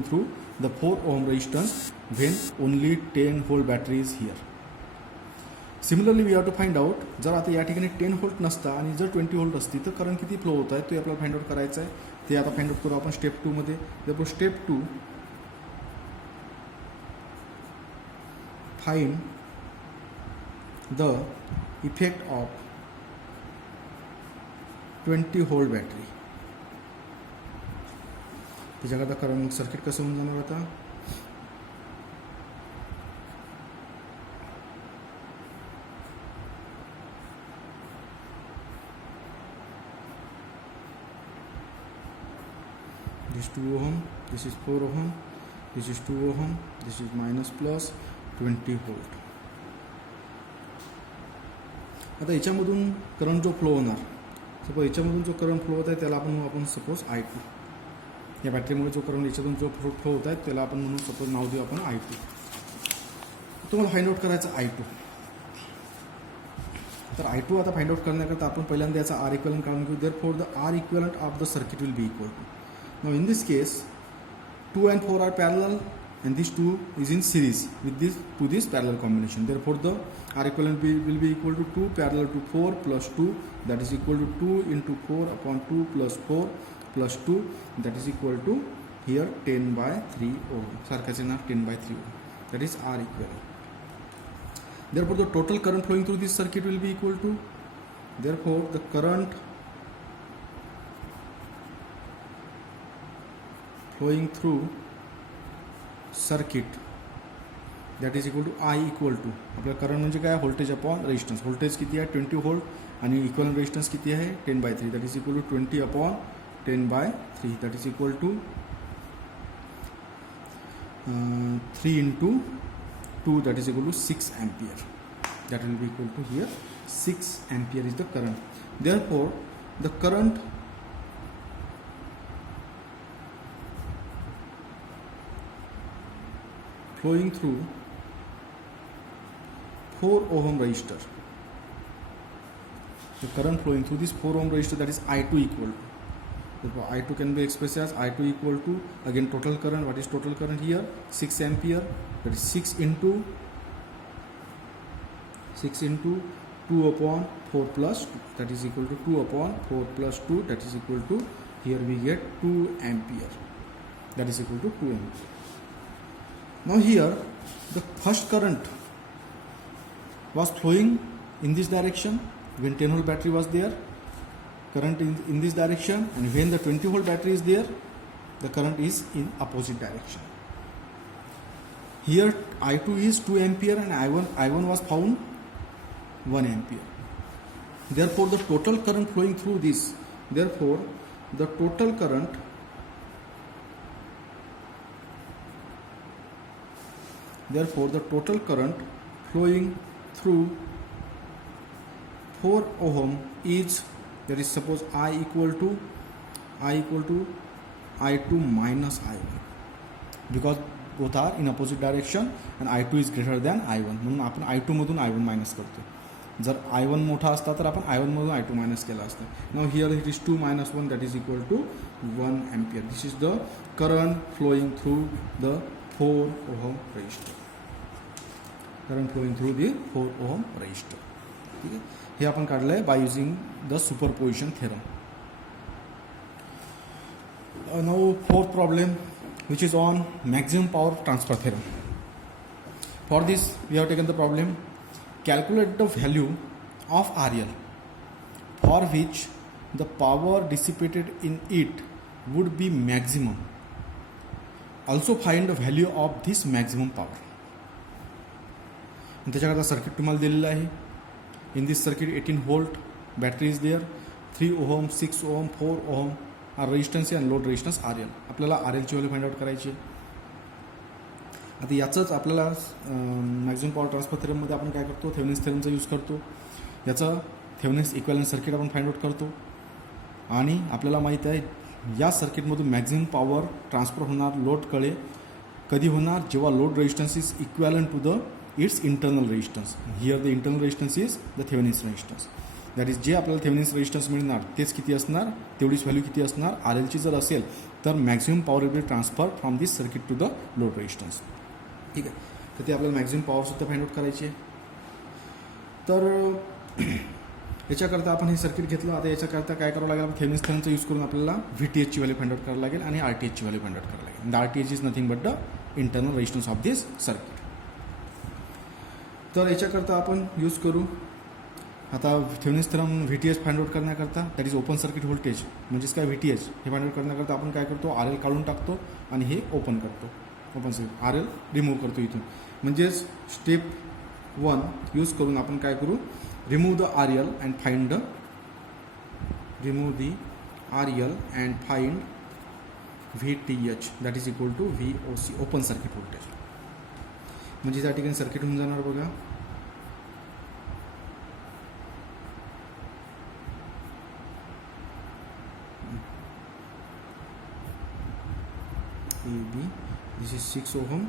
through the 4 ohm resistance when only 10 volt battery is here. Similarly, we have to find out जर आता या ठिकाणी 10 व्होल्ट नसता आणि जर 20 व्होल्ट असती तर करंट किती फ्लो होत आहे ते आपल्याला फाइंड आउट करायचं आहे. ते आता फाइंड आउट करू आपण स्टेप 2 मध्ये. therefore step 2 find the effect of 20 volt battery. त्याच्याकरता करंट सर्किट कसं होऊन जाणार आता. This 2 ohm, this is 4 ohm, this is 2 ohm, this is minus plus 20 volt. आता याच्यामधून करंट जो फ्लो होणार, सपोज याच्यामधून जो करंट फ्लो होत आहे त्याला आपण सपोज I2. या बॅटरीमुळे जो करंट याच्यातून जो फ्लो होत आहे त्याला आपण म्हणून सपोज नाव देऊ आपण I2. तुम्हाला फाइंड आउट करायचं I2. तर I2 आता फाइंड आउट करण्याकरता आपण पहिल्यांदा याचा R इक्विव्हॅलेंट काढून घेऊ. Therefore the R equivalent of the circuit will be equal to. Now in this case 2 and 4 are parallel and this 2 is in series with this parallel combination. Therefore the R equivalent will be equal to 2 parallel to 4 plus 2, that is equal to 2 into 4 upon 2 plus 4 plus 2, that is equal to here 10 by 3 ohm. Sarkache na 10 by 3 ohm. That is R equivalent. Therefore the total current flowing through this circuit will be equal to, therefore the current flowing through circuit that is equal to I equal to, आपला करंट म्हणजे काय, voltage upon resistance. Voltage किती आहे 20 व्होल्ट आणि equivalent resistance किती आहे 10 by 3, that is equal to 20 upon 10 by 3, that is equal to 3 into 2, that is equal to 6 ampere. That will be equal to here 6 ampere is the current. Therefore the current flowing through 4 ohm resistor, the current flowing through this 4 ohm resistor, that is I2 equal to, therefore I2 can be expressed as I2 equal to, again total current. What is total current here? 6 ampere, that is 6 into 2 upon 4 plus 2, that is equal to 2 upon 4 plus 2, that is equal to, here we get 2 ampere, that is equal to 2 ampere. Now here the first current was flowing in this direction when 10 volt battery was there, current in this direction, and when the 20 volt battery is there, the current is in opposite direction. Here I2 is 2 ampere and I1 was found 1 ampere. Therefore the total current flowing through this, therefore the total current flowing through 4 ohm is, there is suppose I equal to I2 minus I1, because both are in opposite direction and I2 is greater than I1, म्हणून आपण I2 मधून I1 minus करतो. जर I1 मोठा असता तर आपण I1 मधून I2 मायनस केला असता. Now here it is 2 minus 1, that is equal to 1 ampere. This is the current flowing through the 4 ohm resistor. Current flowing through the 4 ohm resistor. ठीक आहे, हे आपण काढलं आहे by using the superposition theorem. Now fourth problem which is on maximum power transfer theorem. For this we have taken the problem, calculate the value of RL for which the power dissipated in it would be maximum. Also find the value of this maximum power. त्याच्याकरता circuit तुम्हाला दिलेलं आहे. In this circuit 18 volt battery is there, 3 ohm 6 ohm 4 ohm are resistance and load resistance RL. आपल्याला RLची value find out करायची. आता याचंच आपल्याला मॅक्झिमम पॉवर ट्रान्सफर थेरममध्ये आपण काय करतो, थेवेनिन्स थेरमचा यूज करतो. याचं थेवेनिन्स इक्विव्हॅलेंट सर्किट आपण फाइंड आउट करतो आणि आपल्याला माहीत आहे या सर्किटमधून मॅक्झिमम पॉवर ट्रान्सफर होणार लोडकडे कधी होणार, जेव्हा load resistance is equivalent to the its internal resistance. Here the internal resistance is the Thevenin's resistance. That is जे आपल्याला थेवेनिन्स रेजिस्टन्स मिळणार तेच किती असणार, तेवढीच व्हॅल्यू किती असणार आर एलची जर असेल तर maximum power will be transfer from this circuit to the load resistance. ठीक आहे, तर ते आपल्याला मॅक्झिमम पॉवरसुद्धा फाइंड आउट करायची आहे. तर याच्याकरता आपण हे सर्किट घेतलं. आता याच्याकरता काय करावं लागेल, थेवेनिन्स थेरमचा यूज करून आपल्याला VTHची व्हॅल्यू फाइंड आउट करायला लागेल आणि RTHची व्हॅल्यू फाइंड आउट करायला लागेल. RTH is nothing but the internal resistance of this circuit. तर याच्याकरता आपण यूज करू आता Thevenin's theorem VTH find out करण्याकरता, that is open circuit voltage म्हणजेच काय VTH हे फाइंड आउट करण्याकरता आपण काय करतो, RL काढून टाकतो आणि हे ओपन करतो. ओपन सर्किट RL रिमूव्ह करतो इथून. म्हणजेच स्टेप 1 यूज करून आपण काय करू, remove the RL and find VTH that is equal to VOC open circuit voltage. म्हणजे त्या ठिकाणी सर्किट होऊन जाणार बघा. AB, this is 6 ohm,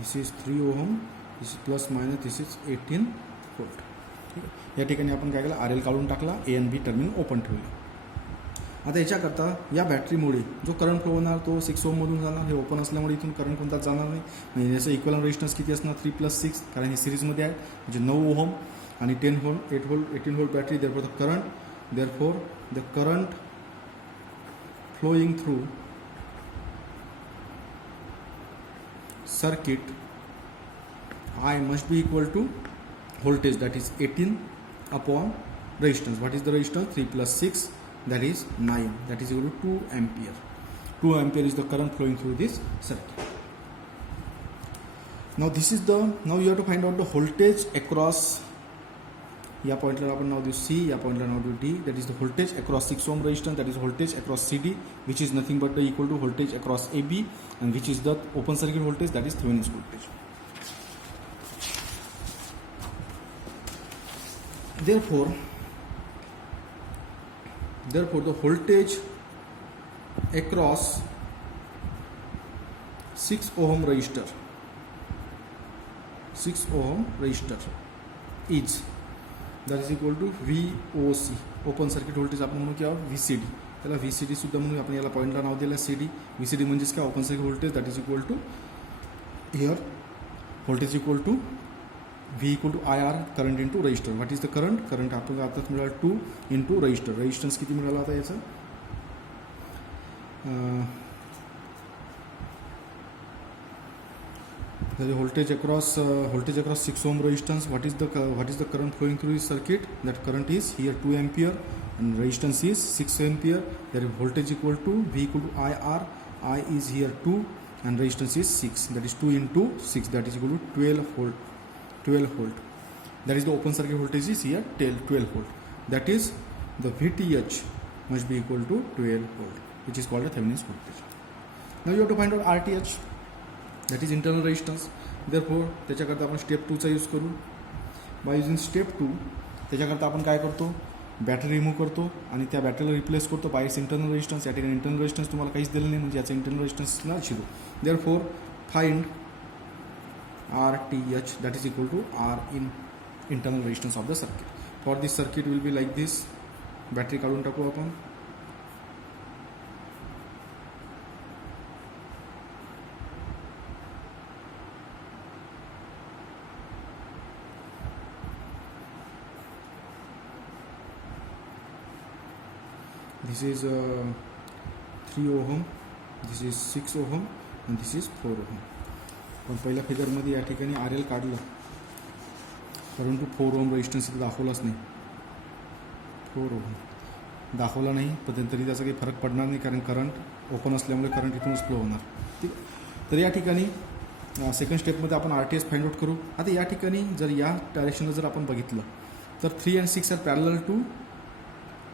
this is 3 ohm, this is plus minus, this is 18 volt. या ठिकाणी आपण काय केलं, RL काढून टाकला, A आणि B टर्मिनल ओपन ठेवले. आता याच्याकरता या बॅटरीमुळे जो करंट फ्लो होणार तो 6 ओममधून जाणार. हे ओपन असल्यामुळे इथून करंट कोणताच जाणार नाही. म्हणजे याचं इक्वलंट रेजिस्टन्स किती असणार 3 + 6, कारण हे सिरीजमध्ये आहे म्हणजे 9 ओहम आणि 10 व्होल्ट 8 व्होल्ट 18 volt battery. Therefore the current flowing through circuit I must be equal to voltage, that is 18 upon resistance. What is the resistance? 3 + 6, that is 9, that is equal to 2 ampere. 2 ampere is the current flowing through this circuit. Now you have to find out the voltage across, या पॉइंटला आपण नाव देऊ C, या पॉइंटला नाव देऊ D. that is the voltage across 6 ohm resistance, that is voltage across CD, which is nothing but the equal to voltage across AB, and which is the open circuit voltage, that is Thevenin's voltage. Therefore the voltage across 6 ohm resistor is, that is equal to VOC, open circuit voltage आपण म्हणू किंवा VCD, त्याला VCD सुद्धा म्हणून. आपण याला पॉईंटला नाव दिलं CD. VCD म्हणजेच काय, open circuit voltage, that is equal to here voltage equal to V equal to IR, current into resistor. What is the current आपल्याला आताच मिळाला 2 इंटू रजिस्टर. रेजिस्टन्स किती मिळाला आता याचा, voltage across 6 ohm resistance. What is the current flowing through this circuit? That current is here 2 ampere and resistance is 6 ampere. There is voltage equal to V equal to IR. I is here 2 and resistance is 6. That is 2 into 6. That is equal to 12 volt. That is the open circuit voltage is here 12 volt. That is the VTH must be equal to 12 volt, which is called a Thevenin's voltage. Now you have to find out RTH. That is internal resistance. Therefore त्याच्याकरता आपण स्टेप 2चा यूज करू. By using step 2 त्याच्याकरता आपण काय करतो, battery remove करतो आणि त्या बॅटरीला रिप्लेस करतो बाय इट्स इंटरनल रेजिस्टन्स. या ठिकाणी इंटरनल रेजिस्टन्स तुम्हाला काहीच दिलं नाही म्हणजे याचं इंटरनल रेजिस्टन्सला 0. Therefore find RTH, that is equal to R in internal resistance of the circuit. For this circuit will be like this. Battery काढून टाकू आपण. This is 3 ohm, this is 6 ohm and this is 4 ohm. पण पहिल्या फिगरमध्ये या ठिकाणी RL काढलं परंतु 4 ohm रेजिस्टन्स इथे दाखवलाच नाही. 4 ohm दाखवला नाही पण तरी त्याचा काही फरक पडणार नाही कारण करंट ओपन असल्यामुळे करंट इथूनच फ्लो होणार. ठीक. तर या ठिकाणी सेकंड स्टेपमध्ये आपण RTH फाइंड आउट करू. आता या ठिकाणी जर या डायरेक्शनला जर आपण बघितलं तर 3 and 6 are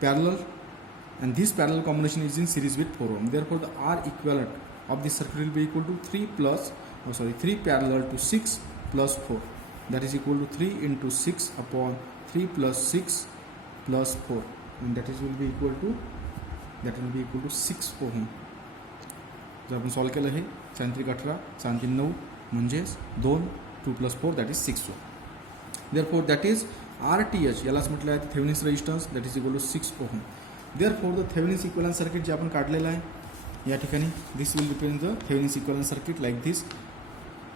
parallel and this parallel combination is in series with 4 ohm. Therefore the R equivalent of this circuit will be equal to 3 parallel to 6 plus 4, that is equal to 3 into 6 upon 3 plus 6 plus 4, and that will be equal to 6 ohm. जर आपण सॉल्व केलं हे 3 18 3 9 म्हणजेच 2 2 plus 4 that is 6 ohm. Therefore that is RTH यालाच म्हटलं आहे Thevenin's resistance that is equal to 6 ohm. Therefore the Thevenin's equivalent circuit जे आपण काढलेलं आहे या ठिकाणी this will represent the Thevenin's equivalent circuit like this.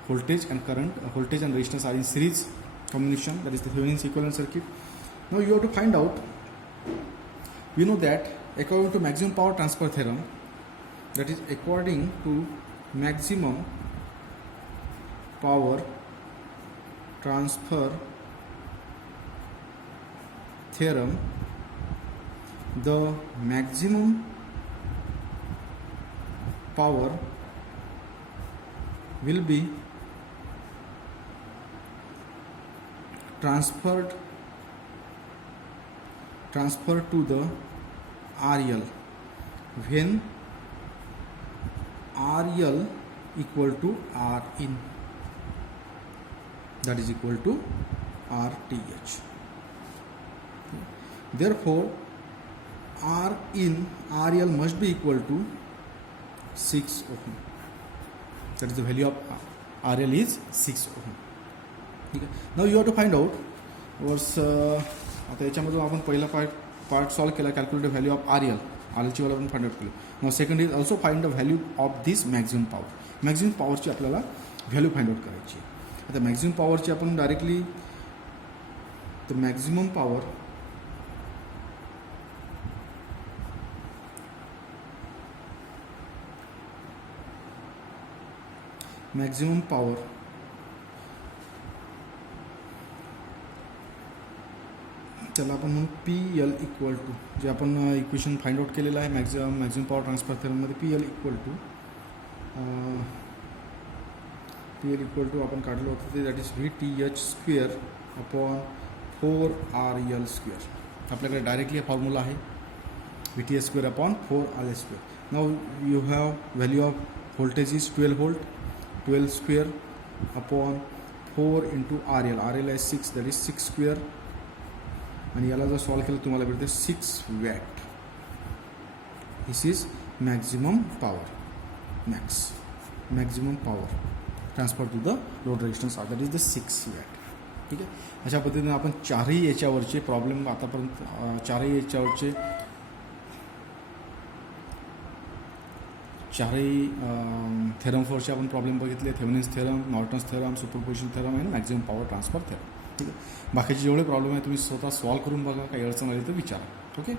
Voltage and current, voltage and resistance are in series combination, that is the Thevenin's equivalent circuit. Now you have to find out, we know that according to maximum power transfer theorem, that is according to maximum power transfer theorem, the maximum power will be transferred to the RL when RL equal to Rin, that is equal to RTH. Therefore RL must be equal to 6 ohm. That is the value of RL is 6 ohm. ठीक आहे. Now you have to find out वर्स आता याच्यामधून आपण पहिला part solve केला, calculate the value of RLची value आपण फाइंड आउट केली. Now second is also find the value of this maximum power. Maximum पॉवरची आपल्याला व्हॅल्यू फाइंड आउट करायची. आता मॅक्झिमम पॉवरची आपण डायरेक्टली द मॅक्झिमम पॉवर त्याला आपण म्हणू PL इक्वल टू, जे आपण इक्वेशन फाइंड आउट केलेलं आहे मॅक्झिमम पॉवर ट्रान्सफर थेरममध्ये PL इक्वल टू आपण काढलं होतं ते that is VTH square upon 4RL square. आपल्याकडे डायरेक्टली हा फॉर्म्युला आहे VTH square upon 4RL square. Now you have value of voltage is 12 volt, 12 square upon 4 into RL आहे 6, that is 6 स्क्वेअर. आणि याला जर सॉल्व केलं तुम्हाला भेटते 6 watt. This is maximum power transfer to the load resistance that is the 6 watt. ठीक आहे. अशा पद्धतीने आपण चारही याच्यावरचे प्रॉब्लेम आतापर्यंत चारही थेरम फोरचे आपण प्रॉब्लेम बघितले. Thevenin's theorem, Norton's theorem, superposition theorem आणि मॅक्झिमम पॉवर ट्रान्सफर थेरम. ठीक आहे. बाकीचे जेवढे प्रॉब्लेम आहे तुम्ही स्वतः सॉल्व करून बघा, काही अडचण आली तर विचारा. ओके.